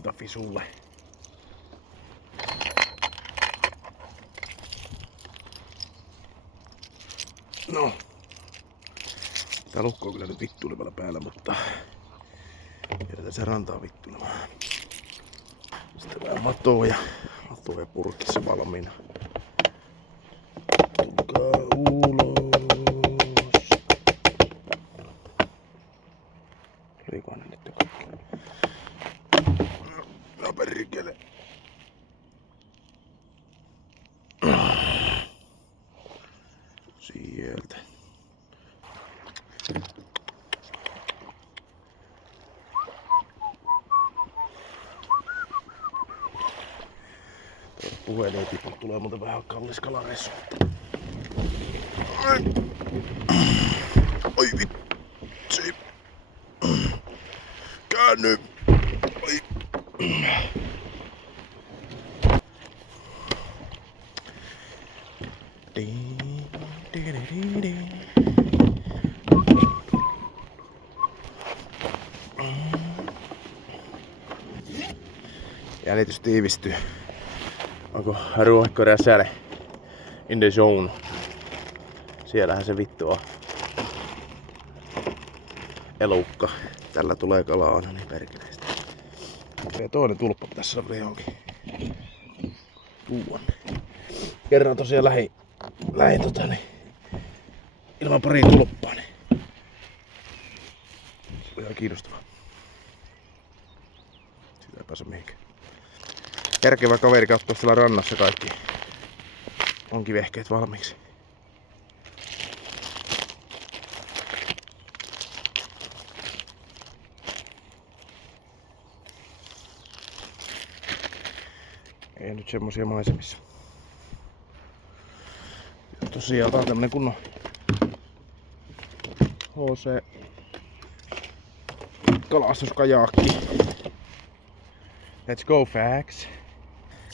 iltafisulle. No. Tää lukko on kyllä nyt vittuilemalla päällä, mutta jätetään se rantaa vittuilemaan. Sitten vähän matoa purkissa valmiina. Tulkaa ulos. Tulikohan ne nyt kaikki? No perkele. Sieltä. Puhelin ei tipu, tulee muuten vähän kallis kalareissu. Oi vitsi. Käänny. Oi. Jännitys tiivistyy. Onko ruohikkoria säle? In the zone. Siellähän se vittu on. Elukka. Tällä tulee kalaa aina niin perkeleistä. Ja toinen tulppa tässä on johonkin. Kerran tosiaan lähin ilman pari tulppaa. Niin. Se on ihan kiinnostavaa. Sitä ei pääse mihinkään. Järkevä kaveri katsoo siellä rannassa kaikki onkivehkeet valmiiksi. Ei nyt semmosia maisemissa. Tosiaan tää on tämmönen kunnon HC kalastuskajaakki. Let's go facts.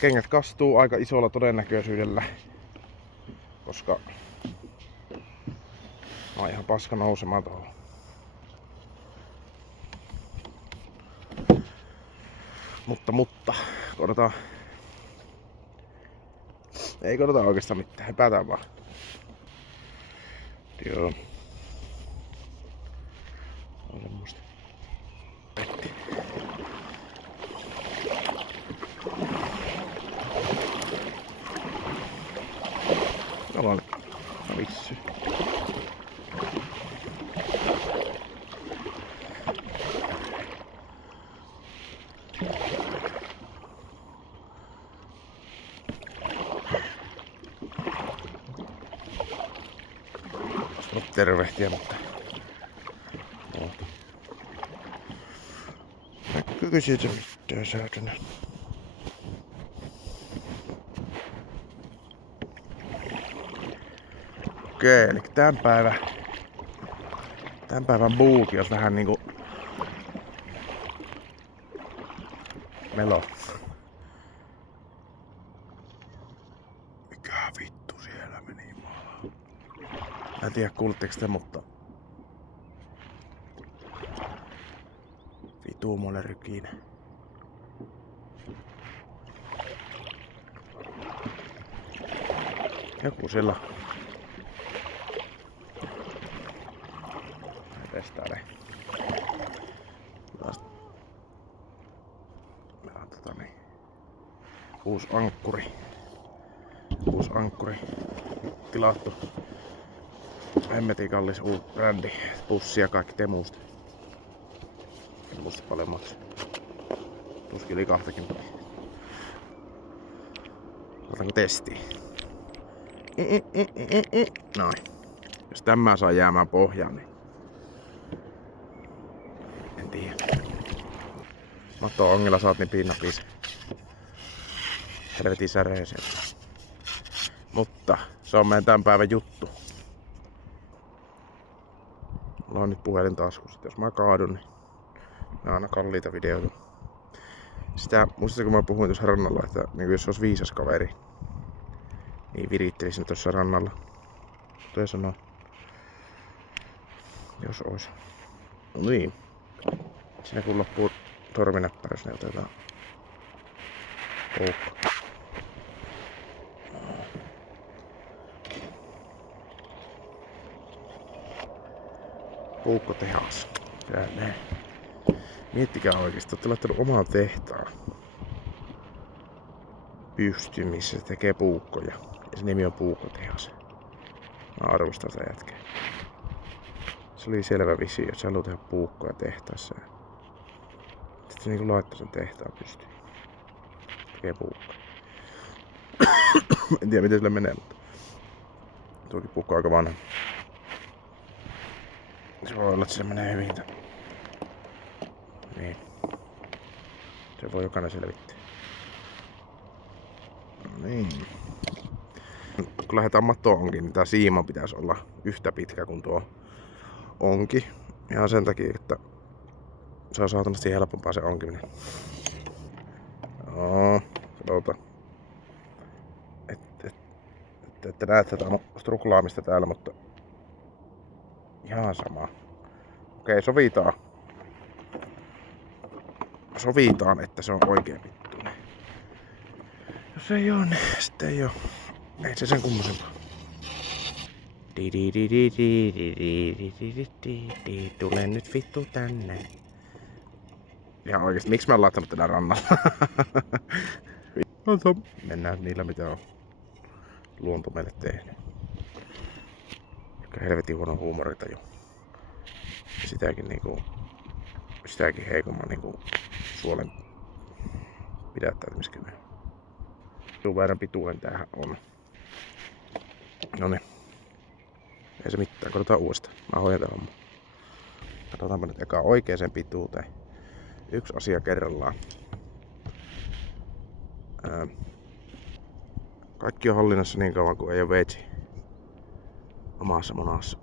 Kengät kastuu aika isolla todennäköisyydellä, koska on ihan paska nousemaan tuohon. Mutta, katsotaan. Ei katsota oikeastaan mitään, hypätään vaan. Joo. On semmoista. Tavallaan vissy. Nyt tervehtiä, mutta näkyykö siitä mitään säätönä? Okei, eli tämän päivän buuki olisi vähän niinku melo. Mikä vittu siellä meni maalaan? Mä en tiedä kuulitteko te, mutta vituu mulle rykinä. Joku siellä testailee. Uusi ankkuri. Tilattu. Hemmetin kallis uusi brändi. Pussia kaikki Temusta. En muista paljon maksaa. Tuskin yli 20. Otanko testiin? Noin. Jos tämä saa jäämään pohjaan, niin en tiedä. Mato-ongilla saat niin pinnapis. Helvetin säröjä sieltä. Mutta se on meidän tämän päivän juttu. Mulla on nyt puhelin taskussa. Jos mä kaadun, niin nää on aina kalliita videoita. Sitä, muistatko kun mä puhuin tuossa rannalla, että niin jos se olisi viisas kaveri, niin virittelisin tuossa rannalla. Toi sanoo. Jos ois. No niin. Siinä kun loppuu torvinäppäys, niin otetaan Puukko. Puukkotehas. Miettikää oikeesti, olette laittanut oman tehtaan pystyyn, missä se tekee puukkoja. Ja se nimi on Puukkotehas. Mä arvostan sitä jätkää. Se oli selvä visio, että se haluaa tehdä puukkoja tehtaassa. Sitten se niinku laittoi sen tehtaan pystyyn. Tekee puukkoja. En tiedä miten sille menee, mutta tuokin puukko on aika vanha. Se voi olla, että se menee hyvin. Niin. Se voi jokainen selvittää. No niin. Kun lähdetään mattoon onkin, niin tää siima pitäisi olla yhtä pitkä kuin tuo onki. Ihan sen takia, että se on saatanasti helpompaa se onkiminen. Joo, katsotaan. Ette näe tätä struklaamista täällä, mutta ihan sama. Okei, sovitaan. Sovitaan, että se on oikein vittuinen. Jos ei oo, niin sitten ei oo. Ei se sen kummosempaa. Tule nyt vittu tänne. Ja oikeesti, miksi mä oon laittanut tätä rannalla? Mennään niillä, mitä on luonto meille tehnyt. Joka helvetin huono huumoritaju. Sitäkin heikomman suolen pidättäytymiskyvyn. Verran pituinen tämähän on. Noniin. Ei se mitään, katsotaan uudestaan. Mä hoidan tämän homman. Katsotaanpa nyt eka oikeaan pituuteen. Yksi asia kerrallaan. Kaikki on hallinnassa niin kauan kuin ei ole veitsi omassa monassa.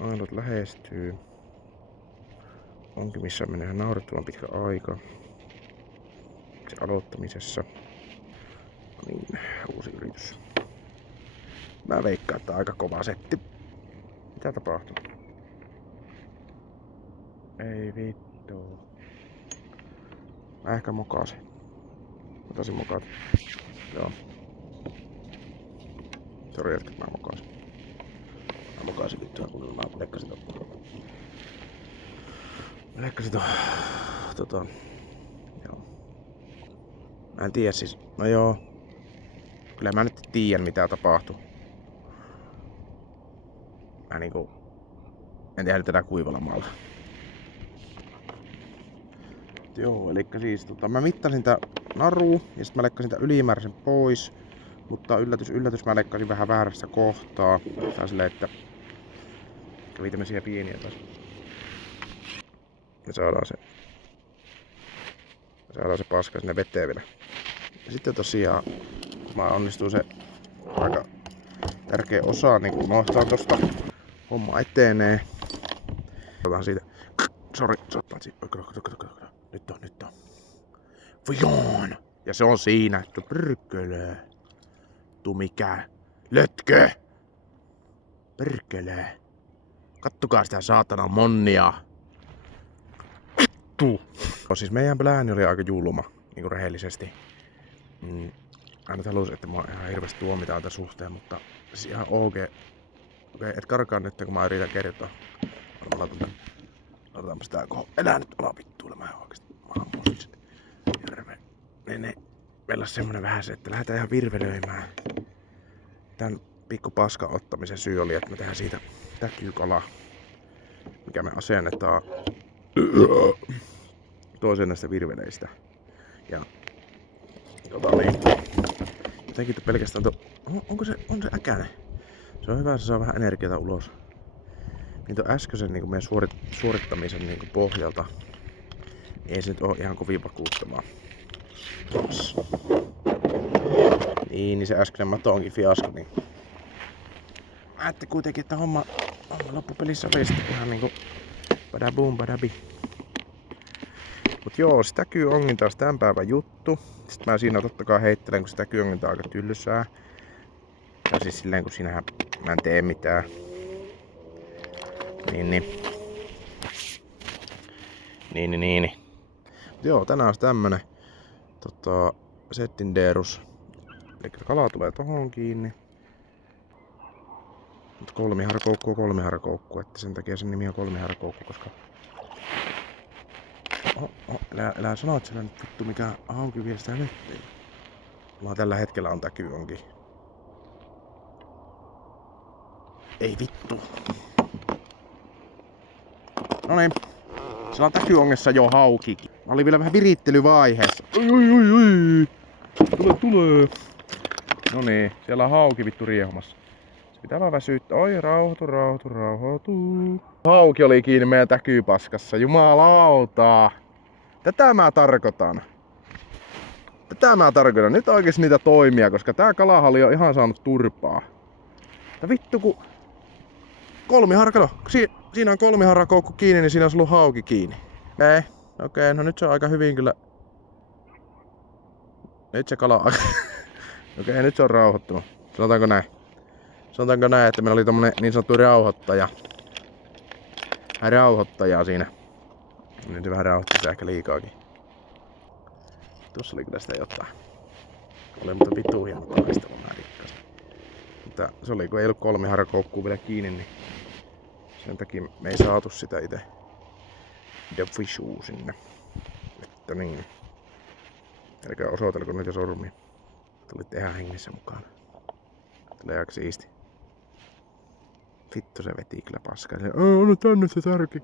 Ailot lähestyy. Onkin missä menee naurettavan pitkä aika. Se aloittamisessa. Niin, uusi yritys. Mä veikkaan, että aika kova setti. Mitä tapahtuu? Ei vittu. Mä ehkä mokasin. Mä taisin mokata. Joo. Sori jätkä, mä mokasin. Mä mokasin vittua, kun mä lekkasin tuon. Mä lekkasin tuon. Joo. Mä en tiedä siis. No joo. Kyllä mä nyt tiedän mitä tapahtuu. Mä en tehdä tätä kuivalla maalla. Joo, eli siis mä mittasin tää naru ja sit mä leikkasin tää ylimääräisen pois. Mutta yllätys mä leikkasin vähän väärässä kohtaa. Tai silleen, että kävi tämmösiä pieniä taas. Me saadaan se paska sinne veteen vielä. Ja sitten tosiaan, kun mä onnistuu se aika tärkeä osa niin kun nohtaa tosta homma etenee. Otetaan siitä. Sori. Nyt on. Vojoon! Ja se on siinä, että pyrkölö. Tu mikä? Lötkö! Pyrkölö. Kattokaa sitä saatana monnia. Tu. No siis meidän plääni oli aika julma, niinku rehellisesti. Mä nyt halusin, että mä ihan hirveästi tuomitaan tämän suhteen, mutta siis ihan okei, et karkaa nyt, kun mä yritän kertoa. Otetaanpa sitä elää nyt alapittuilemaan oikeesti. Mä ammun sit hirveä. Niin meillä on semmonen vähän se, että lähdetään ihan virvelöimään. Tän pikku paskan ottamisen syy oli, että me tehdään siitä täkykalaa, mikä me asennetaan toiseen näistä virveleistä. Ja jotenkin pelkästään on se äkäinen. Se on hyvä, että se saa vähän energiaa ulos. Niin tuon äskeisen niin meidän suorittamisen niin pohjalta niin ei se nyt oo ihan kovin vakuuttavaa. Niin se äskeinen mato onkin fiasko. Niin ajattelin kuitenkin, että homma loppupelissä oli sitten ihan niinku badaboom badabi. Mut joo, sitä kyy taas tämän päivän juttu. Sitten mä siinä totta kai heittelen, kun sitä kyy on aika tylsää. Ja siis silleen, kun siinähän mä en tee mitään. Niin. Mut joo, tänään on tämmönen. Settinderus. Eli kala tulee tohon kiinni. Mutta kolmiharkoukku on kolmiharkoukku, että sen takia sen nimi on kolmiharkoukku, koska... Älä sanot sillä nyt vittu mikä hauki vie sitä vettä. Mulla tällä hetkellä on täky onkin. Ei vittu. Noniin. Sillä on täkyongessa jo haukikin. Mä olin vielä vähän virittelyvaiheessa. Oi. Tulee. Noniin. Siellä on hauki vittu riehumassa. Se pitää vaan väsyttää. Oi rauhoitu. Hauki oli kiinni meidän täkypaskassa. Jumalauta. Tätä mä tarkoitan. Nyt oikeesti niitä toimia, koska tää kalahalli on ihan saanut turpaa. Mutta vittu kun... Siinä on kolmiharrakoukku kiinni, niin siinä on ollut hauki kiinni. Okei, no nyt se on aika hyvin kyllä. Nyt se kala on Okei, nyt se on rauhoittunut. Sanotaanko näin, että meillä oli tommonen niin sanottu rauhoittaja siinä. Nyt se vähän rauhoitti ehkä liikaakin. Tuossa oli kyllä sitä jotain. Oli mutta vitu hieno taistelu, mä rikkasin. Mutta se oli, kun ei ollut kolmiharrakoukkuu vielä kiinni, niin sen takia me ei saatu sitä itse defishuu sinne. Että niin. Älkää osoitelko niitä sormia. Tulitte ihan hengissä mukaan. Tulee aika siisti. Vittu se veti kyllä paskaa. Anna tänne se tärki.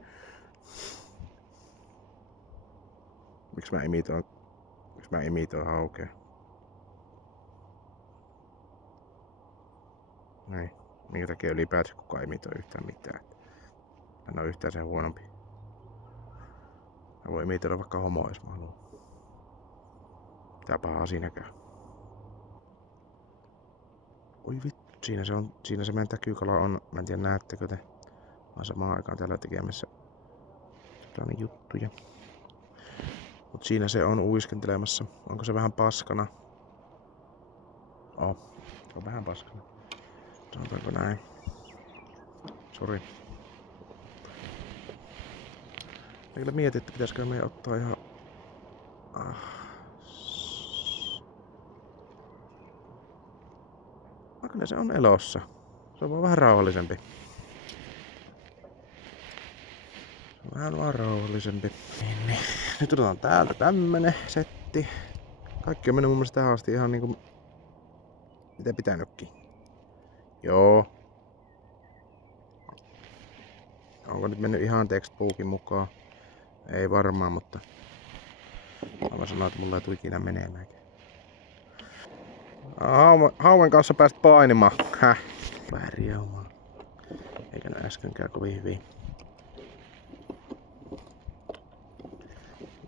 Miksi mä imitoin haukea? Näin. Minkä takia ylipäätään kukaan imitoi yhtään mitään. Mä en oo yhtään sen huonompi. Mä voin imitoida vaikka homoa, jos mä haluan. Tää pahaa siinäkään. Oi vittu, siinä se meidän täkykala on. Mä en tiedä näettekö te. Mä oon samaan aikaan täällä tekemässä sellainen juttuja. Mut siinä se on uiskentelemassa. Onko se vähän paskana? Se on vähän paskana. Sanotaanko näin? Sori. Mä kyllä mietin, että pitäisikö meidän ottaa ihan... Kyllä se on elossa. Se on vaan vähän rauhallisempi. Niin. Nyt otetaan täältä tämmönen setti. Kaikki on mennyt mun mielestä tähän asti ihan niinku... Mitä pitänytkin. Joo. Onko nyt mennyt ihan textbookin mukaan? Ei varmaan, mutta... Mä sanoin, että mulla ei tule ikinä menemään. Hauen kanssa päästä painimaan. Vähän rieumaa. Eikä ne äskenkään kovin hyvin.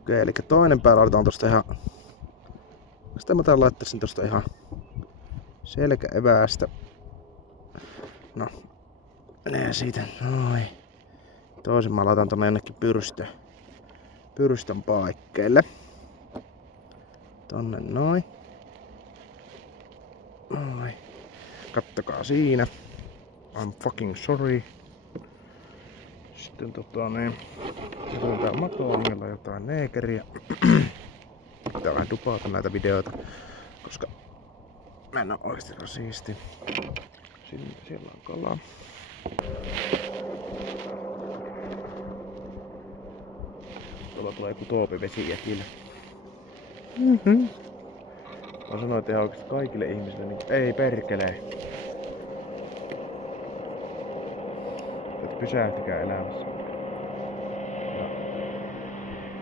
Okei, eli toinen pää laitetaan tosta ihan... Sitten mä tän laittaisin tosta ihan selkäeväästä. No, menee siitä noin. Toisen mä laitan tonne jonnekin pyrstön paikkeille. Tonne noin. Noin. Kattokaa siinä. I'm fucking sorry. Sitten niin. Sitten tää matoangella jotain neekeriä. Pitää vähän dupata näitä videoita, koska mä en oo oikeesti rasisti. Siellä on kalaa. Tuolla tulee joku toopivesijäkille. Mä sanoin, että ihan oikeesti kaikille ihmisille niin... Ei perkelee. Että pysähtykää elämässä. Ja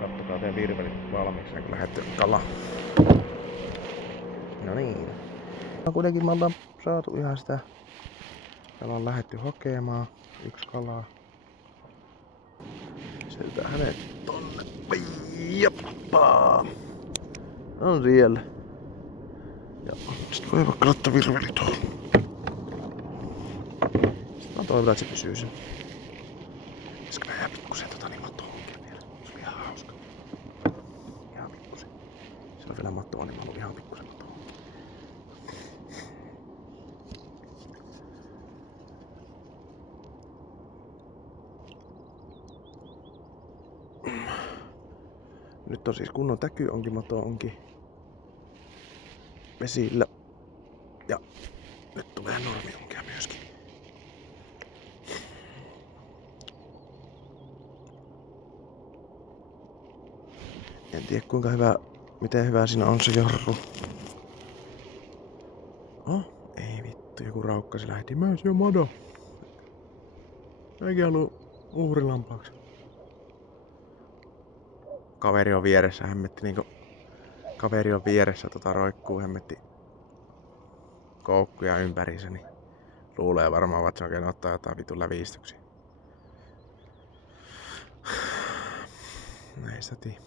kattokaa teidän virvelit valmiiksi, kun lähdette kalaan. No niin. No kuitenkin me ollaan saatu ihan sitä. Täällä on lähdetty hakemaan yksi kalaa. Sieltä hänet tonne. Jappaa. On siellä. Ja sit voi vaikka laittaa virveli tuohon. Sitten mä toivon, että se pysyy sen. Pitäisikö mä jää pikkusen niin mattoonkin vielä. Se on ihan hauska. Ihan pikkusen. Siellä on vielä mattoa, niin mä haluan ihan pikkusen mattoa. Nyt on siis kunnon täkyonkimato onkin vesillä. Ja nyt tulee normiunkea myöskin. En tiedä kuinka hyvä, miten hyvä siinä on se jarru. Oh, ei vittu, joku raukkasi lähti myös jo mado. Eikä ollut uhrilampaaksi. Kaveri on vieressä, hemmetti niinku... Kaveri on vieressä roikkuu, hemmetti koukkuja ympäriinsä, niin luulee varmaan, että se oikein ottaa jotain vitun lävistyksiä. Ei sitä tiedä.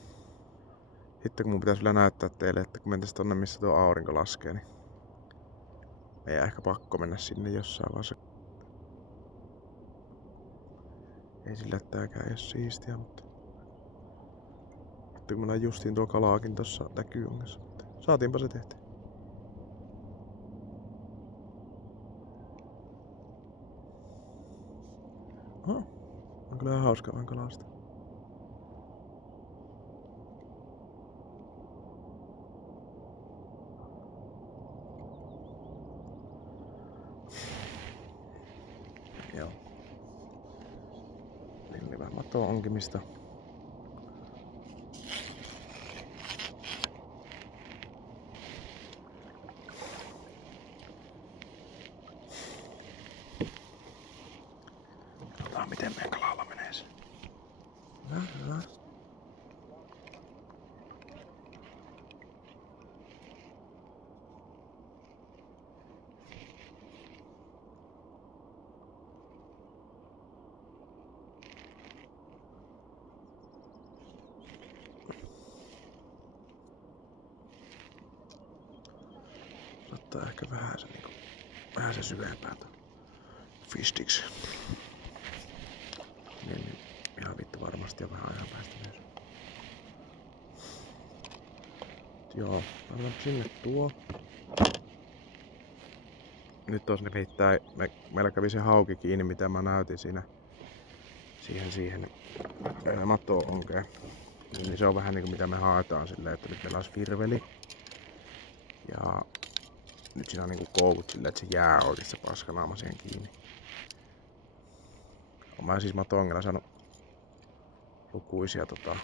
Sitten kun mun pitäis vielä näyttää teille, että kun mentäis tonne missä tuo aurinko laskee, niin meidän ehkä pakko mennä sinne jossain vaiheessa. Ei sillä tääkään ees siistiä, mutta... Kun mä näin justiin tuo kalaakin tossa näkyongassa. Saatiinpa se tehty. On kyllä ihan hauska vaan kalasta. Joo. Lillivä mato onkimista. Katsotaan miten meidän kalalla menee se. Hyvä. Ottaa ehkä vähän se syvempää tuon fistiksi. Niin ihan vittu varmasti ja vähän ajan päästä myös. Joo, annan sinne tuo. Nyt tos nimittäin meillä kävi se hauki kiinni mitä mä näytin siinä. Siihen mattoon onkeen. Niin se on vähän niinku mitä me haetaan silleen, että nyt meillä olisi virveli. Ja nyt siinä on niinku koukut silleen, että se jää oikeesti se paskanaama siihen kiinni. Oon mä siis matongella saanut lukuisia kattokaa.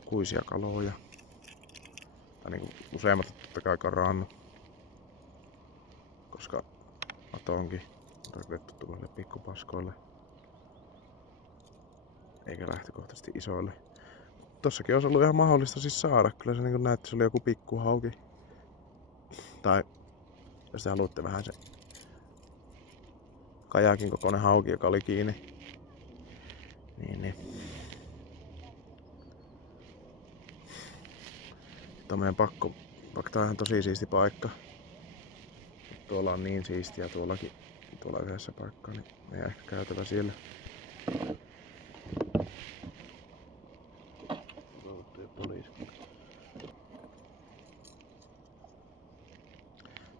Lukuisia kaloja. Tai niinku useimmat totta kai karannut. Koska matonkin on rakennettu tuolle pikkupaskoille. Eikä lähtökohtaisesti isoille. Tossakin olisi ollut ihan mahdollista siis saada. Kyllä se niin näytti, se oli joku pikkuhauki. Tai jos te haluatte vähän se kajakin kokoinen hauki, joka oli kiinni. Niin. Nyt on meidän pakko. Tää on ihan tosi siisti paikka. Tuolla on niin siistiä tuollakin. Tuolla yhdessä paikkaa, niin meidän ehkä käytävä siellä.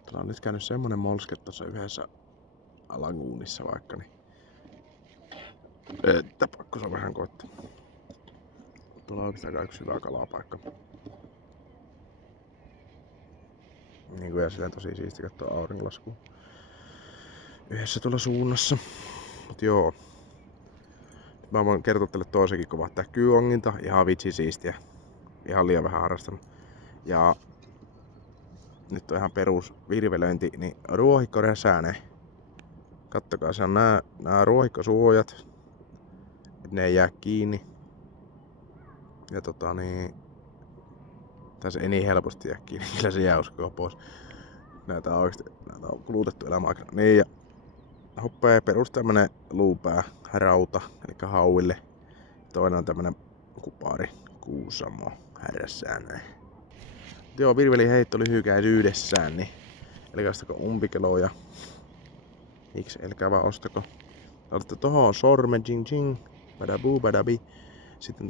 Tuolla on nyt käynyt semmonen molske tossa yhdessä laguunissa vaikka, niin että pakko saa vähän koittaa. Tuolla on oikeastaan yksi hyvä kalapaikka. Niin kuin ja silleen tosi siisti katsoa auringonlaskua yhdessä tuolla suunnassa. Mut joo. Mä voin kertoa teille toisenkin kova tää kyonginta. Ihan vitsi siistiä. Ihan liian vähän harrastanut. Ja nyt on ihan perus virvelöinti, niin ruohikkoräsäne. Kattokaa, se on nää ruohikkosuojat. Et ne ei jää kiinni. Ja tässä ei niin helposti jää kiinni, kyllä se jää uskoa pois. Näitä on kulutettu elämän aikana. Niin ja hoppee perus tämmönen luupää rauta, eli hauille. Toinen on tämmönen kupari, Kuusamo, herrasään. Joo, virvelin heitto lyhykäisyydessään, niin eli ostako umpikeloja. Miksi, elkää vaan ostako. Otatte tohon sormen, jing jing, badabuu badabi. Sitten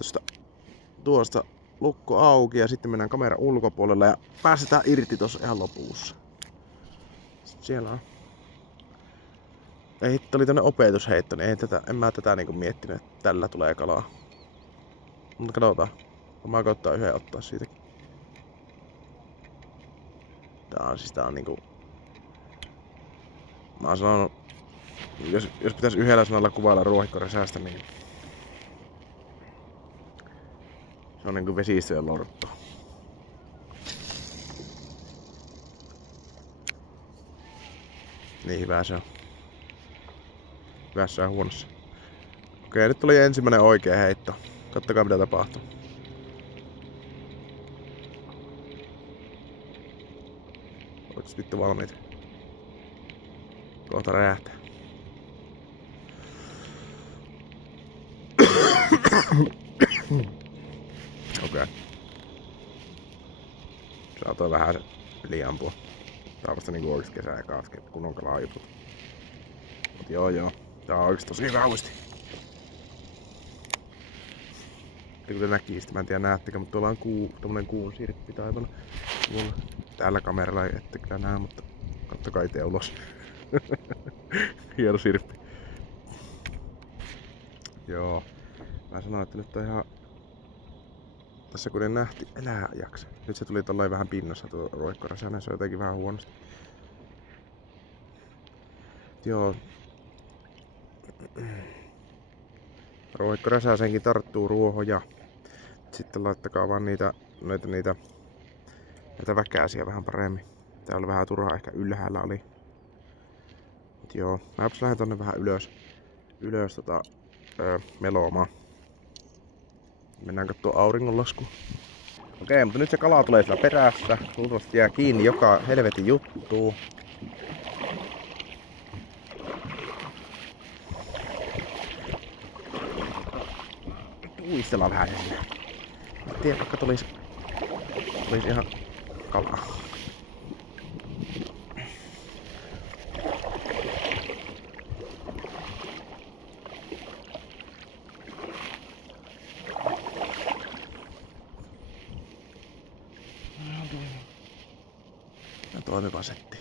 tuosta lukko auki ja sitten mennään kameran ulkopuolelle ja päästetään irti tossa ihan lopussa. Sitten siellä on. Ei, oli tämmönen opetusheitto, niin en mä tätä niinku miettinyt, että tällä tulee kalaa. Mutta katsotaan. Mä koittaa yhden ottaa siitäkin. Tää on niinku... Mä oon sanonut... Jos pitäis yhdellä sanalla kuvailla ruohikkoräsästä, niin... Se on niinku vesistöjen lortto. Niin hyvä se on. Hyvässä ja huonossa. Okei, nyt tuli ensimmäinen oikea heitto. Kattokaa mitä tapahtuu. Oots vittu valmiit? Kohta räjähtää. Okei. Saatoin vähän se yliampua. Tää on vasta niinku oikeesti kesää ekaa kunnon kalajutut. Mut joo. Tää on oikeesti tosi kauheasti. Kun te näkisitte, mä en tiedä näettekö, mutta tuolla on tommonen kuun sirppi taivaalla. Tällä kameralla ei ette kyllä näe, mutta kattokaa ite ulos. Hieno sirppi. Joo. Mä sanoin, että nyt on ihan... Tässä kun ne nähti, elää jaksa. Nyt se tuli tollain vähän pinnassa tuo roikkoräsänen, se on jotenkin vähän huonosti. Joo. Roikkoräsäsenkin tarttuu ruohoja. Sitten laittakaa vaan niitä väkääsiä vähän paremmin. Tää oli vähän turhaa, ehkä ylhäällä oli. Mut joo, mäpäs lähden tonne vähän ylös melomaan. Mennään kattoo auringonlasku. Okei, mutta nyt se kala tulee siellä perässä. Luultavasti jää kiinni joka helvetin juttuu. Uistellaan vähän sen sinne. En tiedä, vaikka tulis ihan kalaa. Ja toimiva setti.